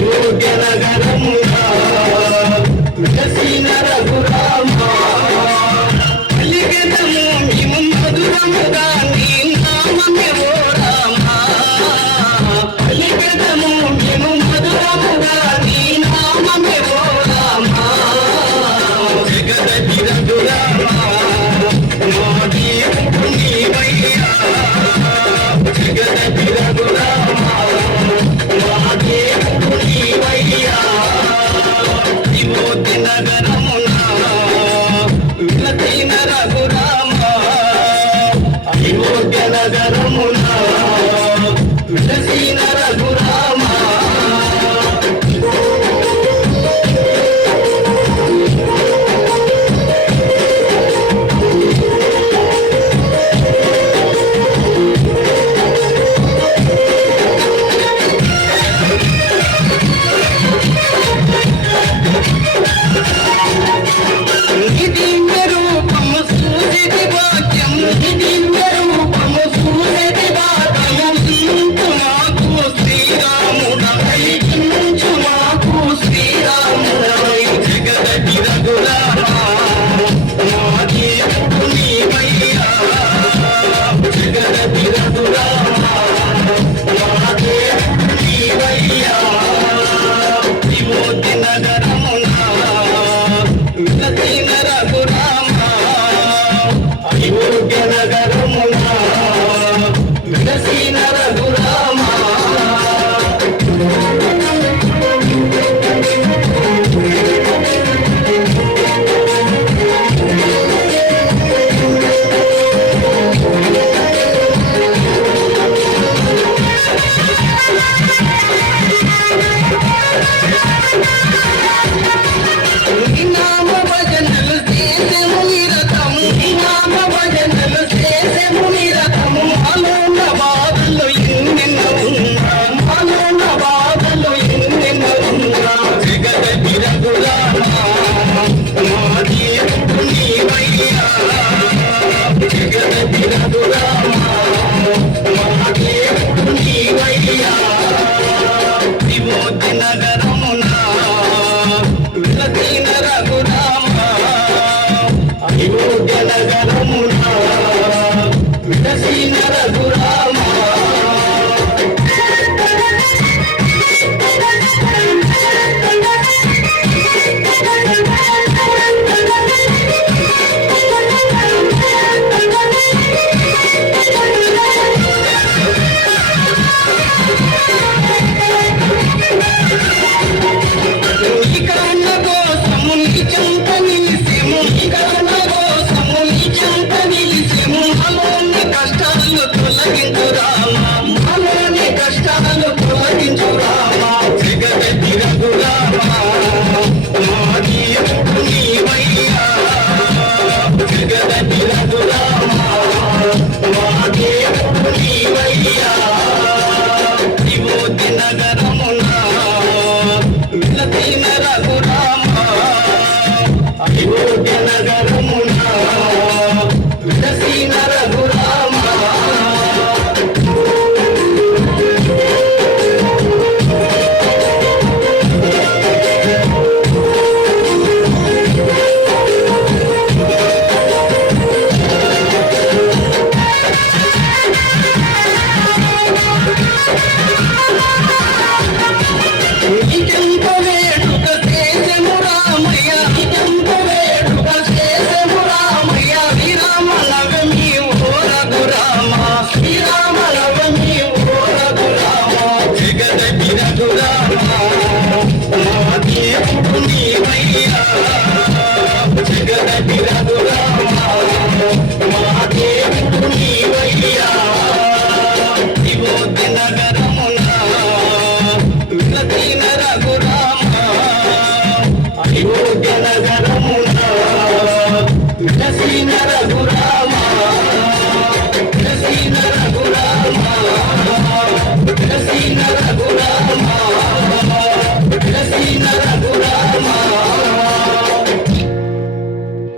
అయోధ్య నగరమున విలసిన రఘురామ పలికెదము మేము మధురముగా నీ నామమే ఓ రామ పలికెదము మేము మధురముగా నీ నామమే ఓ రామ జగదతి రఘురామ మా దేవుడు నీవయ్యా జగదతి రఘురామ మా దేవుడు నీవయ్యా అయోధ్య నగరమున విలసిన రఘురామ అయోధ్య నగరమున విలసిన రఘురామ అయోధ్య నగరమున విలసిన రఘురామ నామ భజనలు చేసెము నిరతము నామ భజనలు చేసెము నిరతము మాలోన బాధలు ఎన్నెన్నో ఉన్నా మాలోన బాధలు ఎన్నెన్నో ఉన్నా జగదతి రఘురామ మా దేవుడు నీవయ్యా జగదతి రఘురామ మా దేవుడు నీవయ్యా అయోధ్య నగరమున విలసిన రఘురామ అయోధ్య నగరమున విలసిన రఘురామ కష్టాలు తొలగించు రామ జగదతి రఘురామ మా దేవుడు నీవయ్యా జగదతి రఘురామ మా దేవుడు నీవయ్యా అయోధ్య నగరమున విలసిన రఘురామ అయోధ్య నగరమున విలసిన రఘురామ జగదతి రఘురామ మా దేవుడు నీవయ్యా అయోధ్య నగరమున విలసిన రఘురామ అయోధ్య నగరమున విలసిన రఘురామ